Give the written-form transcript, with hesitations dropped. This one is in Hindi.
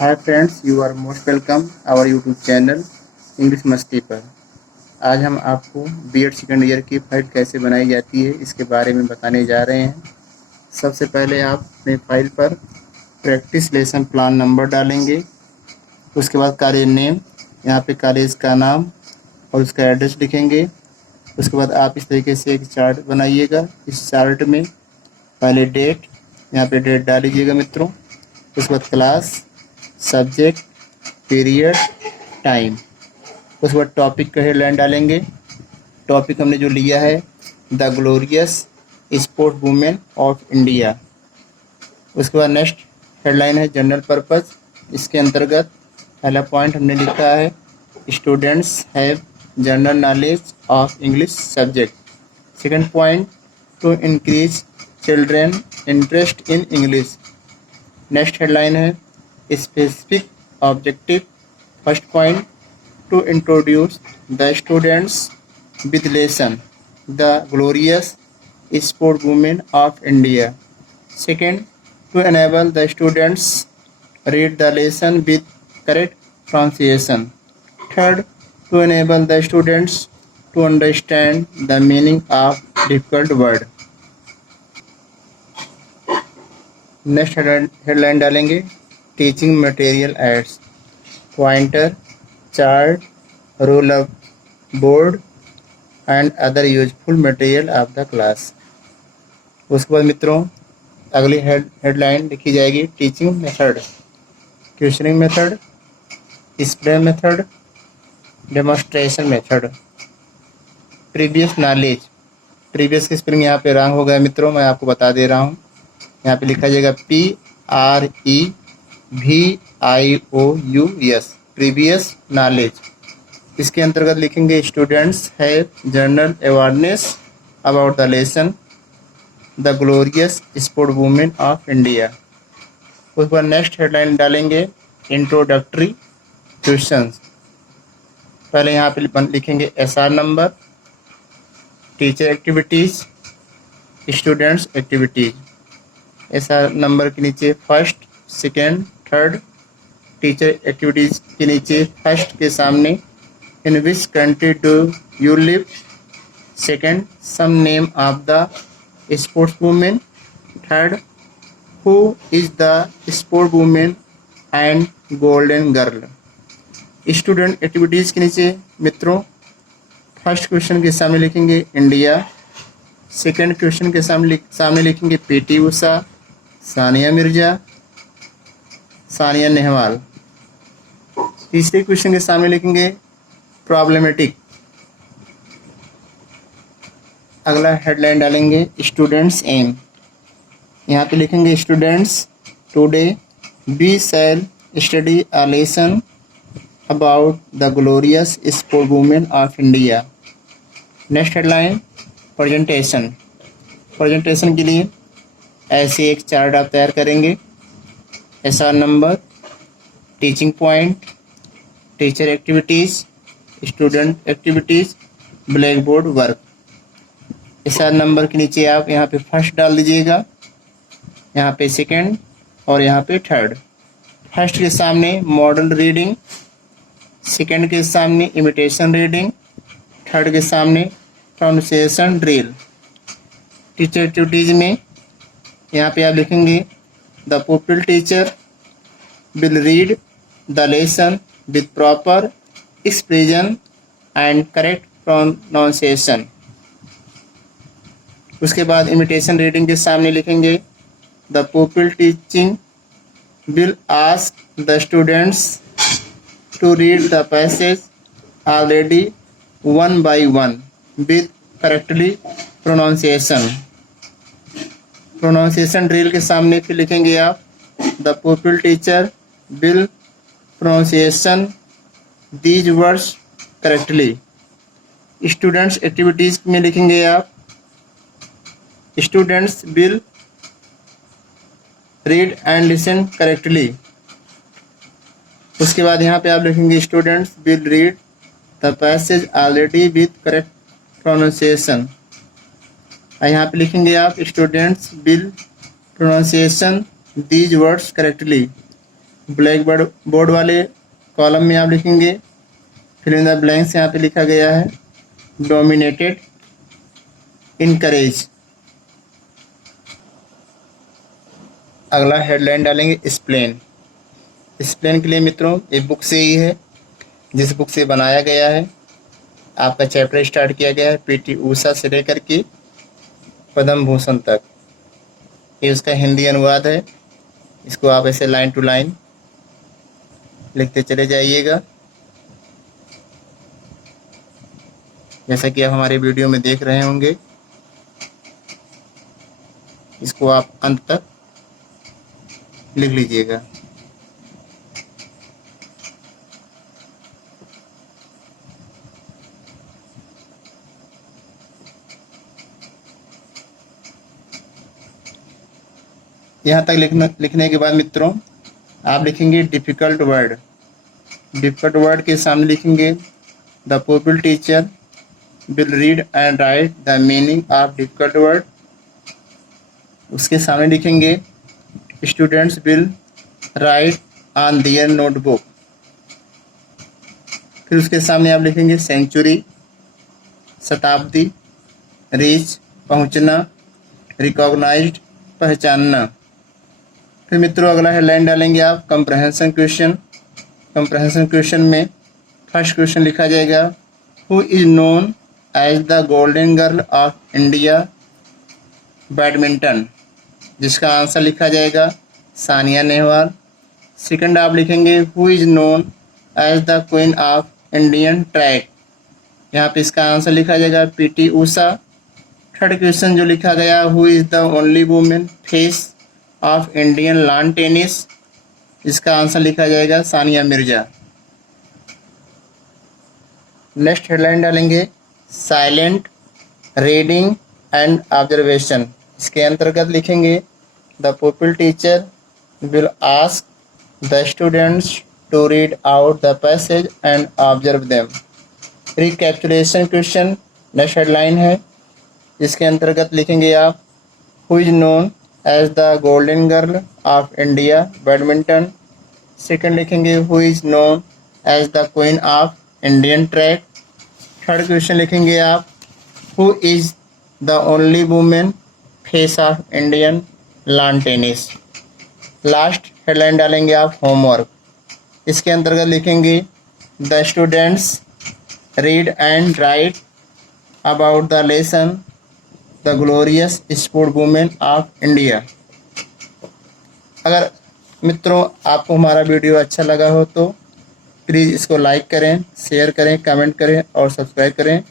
Hi friends, you are most welcome our YouTube channel English Masti पर। आज हम आपको बीएड सेकेंड ईयर की फाइल कैसे बनाई जाती है इसके बारे में बताने जा रहे हैं। सबसे पहले आप अपने फाइल पर प्रैक्टिस लेसन प्लान नंबर डालेंगे। उसके बाद कॉलेज नेम, यहाँ पे कॉलेज का नाम और उसका एड्रेस लिखेंगे। उसके बाद आप इस तरीके से एक चार्ट बनाइएगा। इस चार्ट में पहले डेट, यहाँ पे डेट डाल लीजिएगा मित्रों। उसके बाद क्लास, सब्जेक्ट, पीरियड, टाइम। उसके बाद टॉपिक का हेडलाइन डालेंगे। टॉपिक हमने जो लिया है the glorious sport women of India. उसके बाद नेक्स्ट हेडलाइन है जनरल पर्पस। इसके अंतर्गत पहला पॉइंट हमने लिखा है students have general knowledge of English subject. Second point to increase children interest in English. Next headline है specific objective. First point to introduce the students with lesson the glorious sport women of India. Second, to enable the students read the lesson with correct pronunciation. Third, to enable the students to understand the meaning of difficult word. Next headline डालेंगे teaching material aids, pointer, chart, roll up board and other useful material of the class. उसके बाद मित्रों अगली हेडलाइन लिखी जाएगी teaching method, questioning method, spray method, demonstration method. Previous knowledge, previous की स्पेलिंग यहाँ पे रॉन्ग हो गया मित्रों, मैं आपको बता दे रहा हूँ। यहाँ पे लिखा जाएगा PREVIOUS, प्रीवियस नॉलेज। इसके अंतर्गत लिखेंगे students have general awareness about the lesson the glorious sport women of India. उस पर नेक्स्ट हेडलाइन डालेंगे इंट्रोडक्टरी क्वेश्चंस। पहले यहाँ पे लिखेंगे SR number, teacher activities, students activities. SR number के नीचे first, second, third. Teacher activities के नीचे फर्स्ट के सामने in which country do you live? Second, some name of the sportswoman. Third, who is the sportswoman and golden girl? Student activities के नीचे मित्रों फर्स्ट क्वेश्चन के सामने लिखेंगे इंडिया। सेकंड क्वेश्चन के सामने लिखेंगे PT उषा, सानिया मिर्जा, सानिया नेहवाल। तीसरे क्वेश्चन के सामने लिखेंगे प्रॉब्लमेटिक। अगला हेडलाइन डालेंगे स्टूडेंट्स एम। यहाँ पे लिखेंगे students today we shall study a lesson about the glorious sport women of India. Next headline presentation. Presentation के लिए ऐसे एक चार्ट आप तैयार करेंगे। SR number, teaching point, teacher activities, student activities, blackboard work. SR number के नीचे आप यहाँ पे फर्स्ट डाल दीजिएगा, यहाँ पे सेकंड और यहाँ पे थर्ड। फर्स्ट के सामने मॉडल रीडिंग, सेकंड के सामने इमिटेशन रीडिंग, थर्ड के सामने प्रोनाउंसिएशन ड्रिल। टीचर एक्टिविटीज में यहाँ पे आप लिखेंगे the pupil teacher will read the lesson with proper expression and correct pronunciation. उसके बाद इमिटेशन रीडिंग के सामने लिखेंगे the pupil teaching will ask the students to read the passage already one by one with correctly pronunciation. Pronunciation drill के सामने फिर लिखेंगे आप the pupil teacher will pronunciation these words correctly. Students activities में लिखेंगे आप students will read and listen correctly. उसके बाद यहाँ पे आप लिखेंगे students will read the passage already with correct pronunciation. यहाँ पे लिखेंगे आप students will pronunciation these words correctly. Black board वाले कॉलम में आप लिखेंगे फिल इन द ब्लैंक्स। यहाँ पे लिखा गया है डोमिनेटेड, इनकरेज। अगला हेडलाइन डालेंगे एक्सप्लेन। एक्सप्लेन के लिए मित्रों ये बुक से ही है, जिस बुक से बनाया गया है। आपका चैप्टर स्टार्ट किया गया है पीटी ऊषा से लेकर के पद्म भूषण तक। ये उसका हिंदी अनुवाद है। इसको आप ऐसे लाइन टू लाइन लिखते चले जाइएगा, जैसा कि आप हमारे वीडियो में देख रहे होंगे। इसको आप अंत तक लिख लीजिएगा। यहाँ तक लिखने के बाद मित्रों आप लिखेंगे डिफ़िकल्ट वर्ड। डिफ़िकल्ट वर्ड के सामने लिखेंगे the people teacher will read and right the meaning of difficult word. उसके सामने लिखेंगे students will write on their notebook. फिर उसके सामने आप लिखेंगे सेंचुरी, शताब्दी, रीच पहुंचना, रिकॉग्नाइज्ड पहचानना। फिर मित्रों अगला हेडलाइन डालेंगे आप कंप्रहेंशन क्वेश्चन। कंप्रहेंशन क्वेश्चन में फर्स्ट क्वेश्चन लिखा जाएगा who is known as the golden girl of India badminton, जिसका आंसर लिखा जाएगा सानिया नेहवाल। सेकंड आप लिखेंगे who is known as the queen of Indian track, यहाँ पे इसका आंसर लिखा जाएगा पीटी ऊषा। थर्ड क्वेश्चन जो लिखा गया who is the only women face of Indian lawn tennis, इसका आंसर लिखा जाएगा सानिया मिर्जा। नेक्स्ट हेडलाइन डालेंगे साइलेंट रीडिंग एंड ऑब्जर्वेशन। इसके अंतर्गत लिखेंगे the people teacher will ask the students to read out the passage and observe them. Recapitulation question next headline है। इसके अंतर्गत लिखेंगे आप who is known as the golden girl of India badminton. Second लिखेंगे who is known as the queen of Indian track. Third question लिखेंगे आप who is the only women face of Indian lawn tennis. Last headline डालेंगे आप होमवर्क। इसके अंतर्गत लिखेंगे the students read and right about the lesson the glorious sport women of India. अगर मित्रों आपको हमारा वीडियो अच्छा लगा हो तो प्लीज़ इसको लाइक करें, शेयर करें, कमेंट करें और सब्सक्राइब करें।